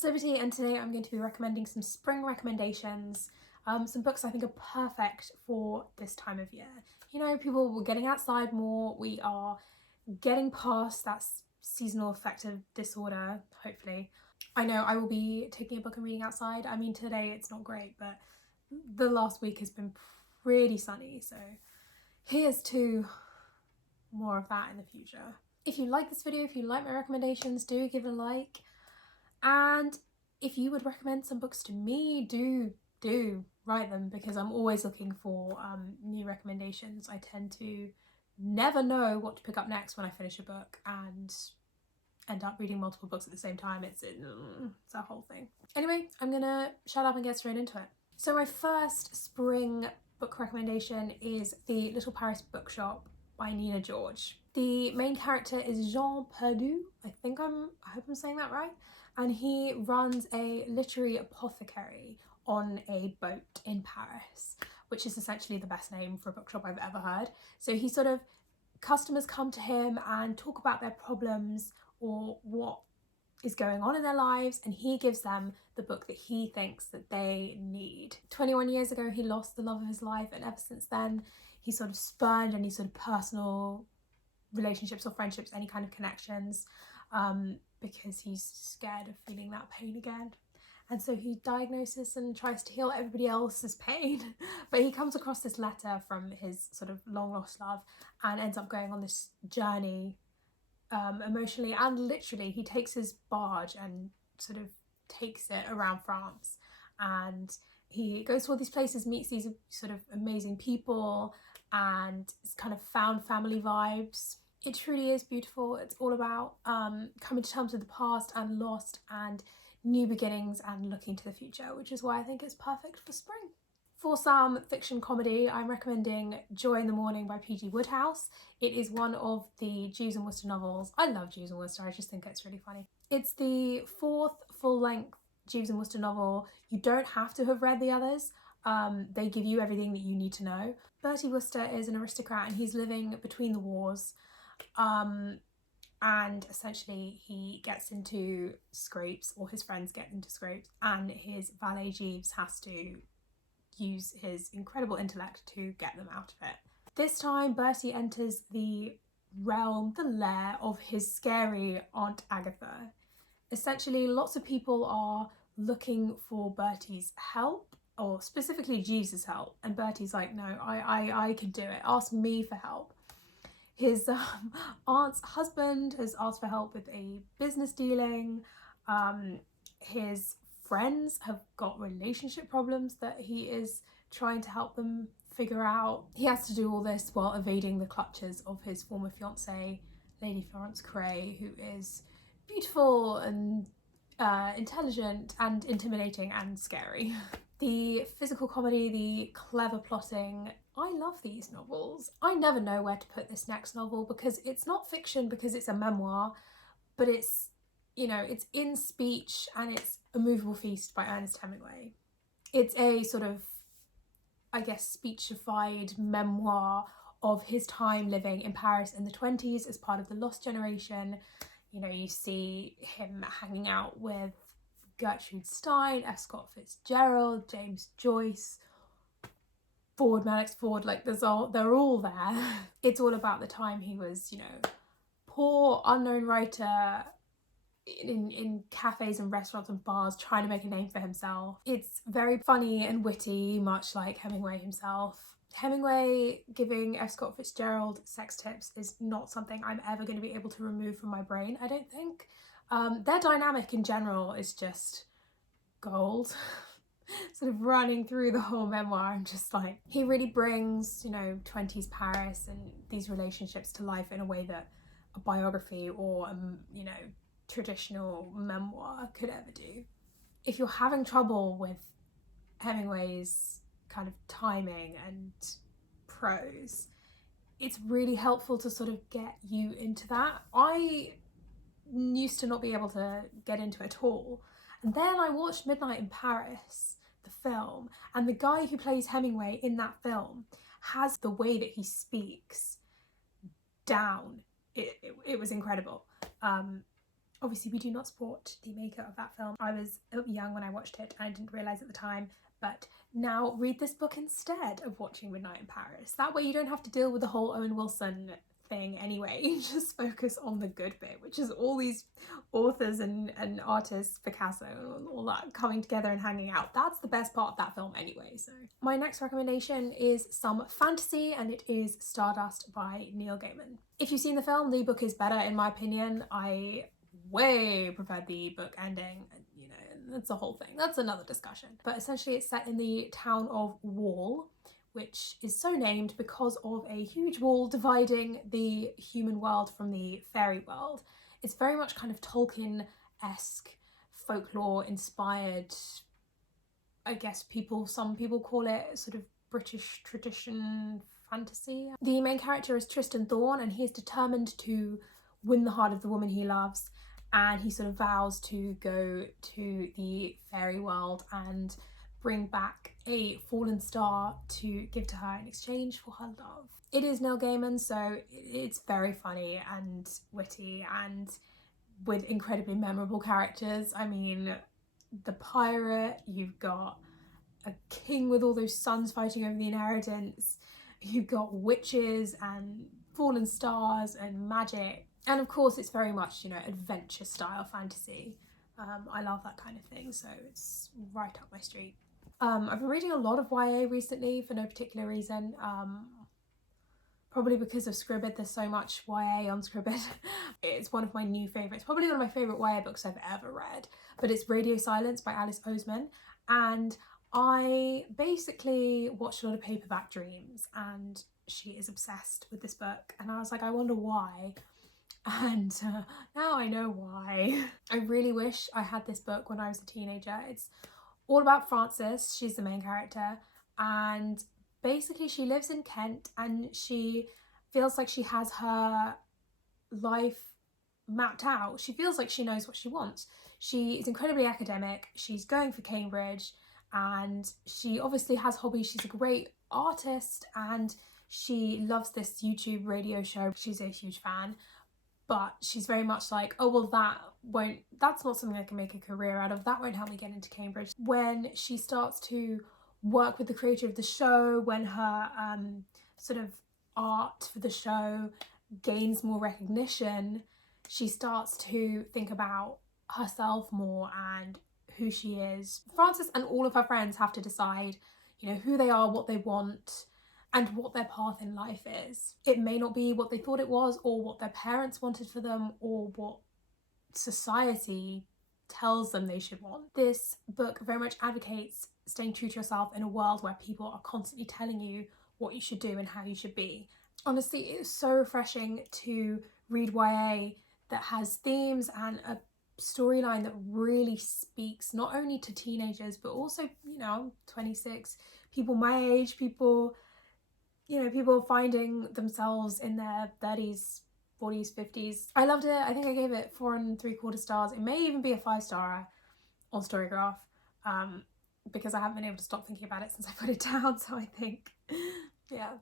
it's Liberty, and today I'm going to be recommending some spring recommendations, some books I think are perfect for this time of year. You know, people were getting outside more, we are getting past that seasonal affective disorder, hopefully. I know I will be taking a book and reading outside. I mean, today it's not great, but the last week has been pretty sunny, so here's to more of that in the future. If you like this video, if you like my recommendations, do give it a like. And if you would recommend some books to me, do write them, because I'm always looking for new recommendations. I tend to never know what to pick up next when I finish a book and end up reading multiple books at the same time. It's a whole thing. Anyway, I'm gonna shut up and get straight into it. So my first spring book recommendation is The Little Paris Bookshop by Nina George. The main character is Jean Perdu. I hope I'm saying that right. And he runs a literary apothecary on a boat in Paris, which is essentially the best name for a bookshop I've ever heard. So he customers come to him and talk about their problems or what is going on in their lives, and he gives them the book that he thinks that they need. 21 years ago he lost the love of his life, and ever since then he sort of spurned any sort of personal relationships or friendships, any kind of connections, because he's scared of feeling that pain again. And so he diagnoses and tries to heal everybody else's pain. But he comes across this letter from his sort of long lost love and ends up going on this journey, emotionally and literally. He takes his barge and sort of takes it around France, and he goes to all these places, meets these sort of amazing people, and it's kind of found family vibes. It truly is beautiful. It's all about coming to terms with the past and lost and new beginnings and looking to the future, which is why I think it's perfect for spring. For some fiction comedy, I'm recommending Joy in the Morning by P.G. Wodehouse. It is one of the Jeeves and Wooster novels. I love Jeeves and Wooster, I just think it's really funny. It's the fourth full-length Jeeves and Wooster novel. You don't have to have read the others. They give you everything that you need to know. Bertie Wooster is an aristocrat and he's living between the wars. And essentially he gets into scrapes, or his friends get into scrapes, and his valet Jeeves has to use his incredible intellect to get them out of it. This time Bertie enters the realm, the lair of his scary Aunt Agatha. Essentially lots of people are looking for Bertie's help, or specifically Jeeves's help, and Bertie's like, no, I can do it, ask me for help. His aunt's husband has asked for help with a business dealing. His friends have got relationship problems that he is trying to help them figure out. He has to do all this while evading the clutches of his former fiancée, Lady Florence Cray, who is beautiful and intelligent and intimidating and scary. The physical comedy, the clever plotting, I love these novels. I never know where to put this next novel, because it's not fiction because it's a memoir, but it's, you know, it's in speech, and it's A Movable Feast by Ernest Hemingway. It's a sort of, I guess, speechified memoir of his time living in Paris in the 20s as part of the Lost Generation. You know, you see him hanging out with Gertrude Stein, F. Scott Fitzgerald, James Joyce, Ford, Madox Ford, like they're all there. It's all about the time he was, you know, poor, unknown writer in cafes and restaurants and bars trying to make a name for himself. It's very funny and witty, much like Hemingway himself. Hemingway giving F. Scott Fitzgerald sex tips is not something I'm ever going to be able to remove from my brain, I don't think. Their dynamic in general is just gold. Sort of running through the whole memoir. I'm just like, he really brings, you know, 20s Paris and these relationships to life in a way that a biography or you know, traditional memoir could ever do. If you're having trouble with Hemingway's kind of timing and prose, it's really helpful to sort of get you into that. I used to not be able to get into it at all, and then I watched Midnight in Paris, the film, and the guy who plays Hemingway in that film has the way that he speaks down. It was incredible. Obviously, we do not support the maker of that film. I was young when I watched it and I didn't realise at the time, but now read this book instead of watching Midnight in Paris. That way you don't have to deal with the whole Owen Wilson thing anyway. You just focus on the good bit, which is all these authors and artists, Picasso and all that, coming together and hanging out. That's the best part of that film anyway. So my next recommendation is some fantasy, and it is Stardust by Neil Gaiman. If you've seen the film, the book is better in my opinion. I way preferred the book ending. You know, that's a whole thing. That's another discussion. But essentially it's set in the town of Wall, which is so named because of a huge wall dividing the human world from the fairy world. It's very much kind of Tolkien-esque, folklore inspired, I guess some people call it sort of British tradition fantasy. The main character is Tristan Thorne, and he is determined to win the heart of the woman he loves, and he sort of vows to go to the fairy world and bring back a fallen star to give to her in exchange for her love. It is Neil Gaiman, so it's very funny and witty and with incredibly memorable characters. I mean, the pirate, you've got a king with all those sons fighting over the inheritance, you've got witches and fallen stars and magic. And of course it's very much, you know, adventure style fantasy. I love that kind of thing, so it's right up my street. I've been reading a lot of YA recently for no particular reason. Probably because of Scribd, there's so much YA on Scribd. It's one of my new favourites, probably one of my favourite YA books I've ever read. But it's Radio Silence by Alice Oseman, and I basically watched a lot of Paperback Dreams, and she is obsessed with this book, and I was like, I wonder why. And now I know why. I really wish I had this book when I was a teenager. It's all about Frances, she's the main character, and basically she lives in Kent and she feels like she has her life mapped out. She feels like she knows what she wants. She is incredibly academic, she's going for Cambridge, and she obviously has hobbies. She's a great artist and she loves this YouTube radio show. She's a huge fan. But she's very much like, oh, well, that's not something I can make a career out of. That won't help me get into Cambridge. When she starts to work with the creator of the show, when her sort of art for the show gains more recognition, she starts to think about herself more and who she is. Frances and all of her friends have to decide, you know, who they are, what they want, and what their path in life is. It may not be what they thought it was, or what their parents wanted for them, or what society tells them they should want. This book very much advocates staying true to yourself in a world where people are constantly telling you what you should do and how you should be. Honestly, it is so refreshing to read YA that has themes and a storyline that really speaks not only to teenagers, but also, you know, 26, people my age, people finding themselves in their 30s, 40s, 50s. I loved it. I think I gave it 4 3/4 stars. It may even be a 5-star on Storygraph, because I haven't been able to stop thinking about it since I put it down, so I think, yeah.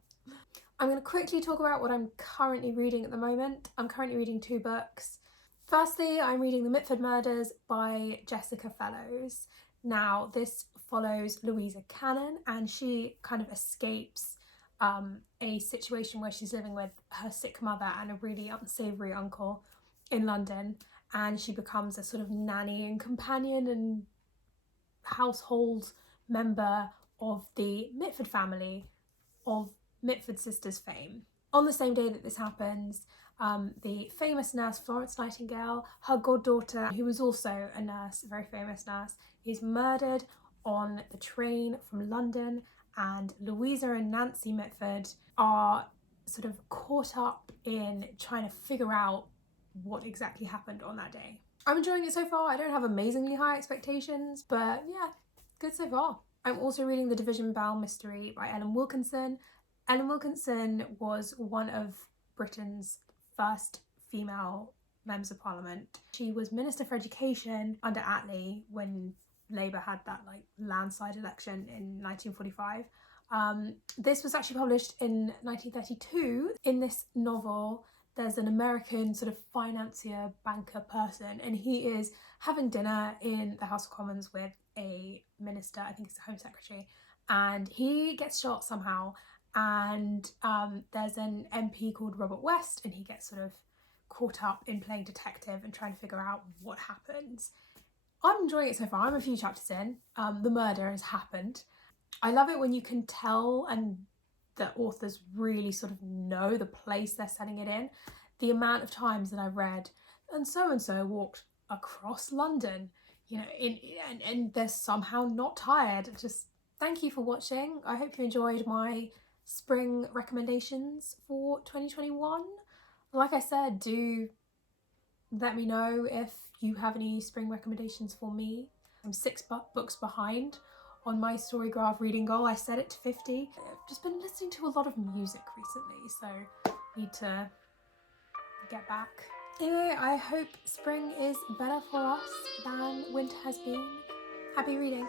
I'm going to quickly talk about what I'm currently reading at the moment. I'm currently reading 2 books. Firstly, I'm reading The Mitford Murders by Jessica Fellowes. Now, this follows Louisa Cannon, and she kind of escapes a situation where she's living with her sick mother and a really unsavoury uncle in London, and she becomes a sort of nanny and companion and household member of the Mitford family of Mitford sisters fame. On the same day that this happens, the famous nurse Florence Nightingale, her goddaughter, who was also a nurse, a very famous nurse, is murdered on the train from London, and Louisa and Nancy Mitford are sort of caught up in trying to figure out what exactly happened on that day. I'm enjoying it so far. I don't have amazingly high expectations, but yeah, good so far. I'm also reading The Division Bell Mystery by Ellen Wilkinson. Ellen Wilkinson was one of Britain's first female members of parliament. She was Minister for Education under Attlee when Labour had that landslide election in 1945. This was actually published in 1932. In this novel, there's an American sort of financier, banker person, and he is having dinner in the House of Commons with a minister, I think it's the Home Secretary, and he gets shot somehow, and there's an MP called Robert West, and he gets sort of caught up in playing detective and trying to figure out what happens. I'm enjoying it so far. I'm a few chapters in. The murder has happened. I love it when you can tell and the authors really sort of know the place they're setting it in. The amount of times that I've read, and so walked across London, you know, and they're somehow not tired. Just thank you for watching. I hope you enjoyed my spring recommendations for 2021. Like I said, do let me know if you have any spring recommendations for me. I'm 6 books behind on my Storygraph reading goal. I set it to 50. I've just been listening to a lot of music recently, so need to get back. Anyway, I hope spring is better for us than winter has been. Happy reading.